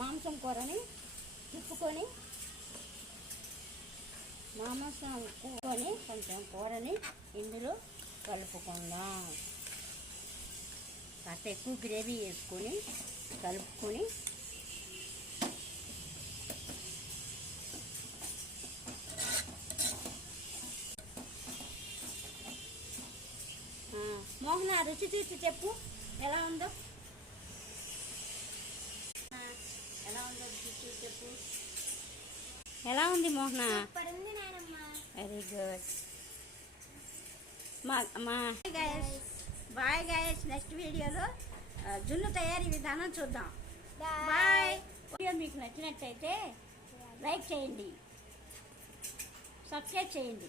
మాంసం కూరని తిప్పుకొని కొంచెం కూరని ఇందులో కలుపుకుందాం. కాస్త ఎక్కువ గ్రేవీ వేసుకొని కలుపుకొని మోహన రుచి చూసి చెప్పు ఎలా ఉందో. రుచి చూసి చెప్పు ఎలా ఉంది Mohana. Very good. Bye guys. Next వీడియోలో జున్ను తయారీ విధానం చూద్దాం. బాయ్. వీడియో మీకు నచ్చినట్టయితే లైక్ చేయండి, సబ్స్క్రైబ్ చేయండి.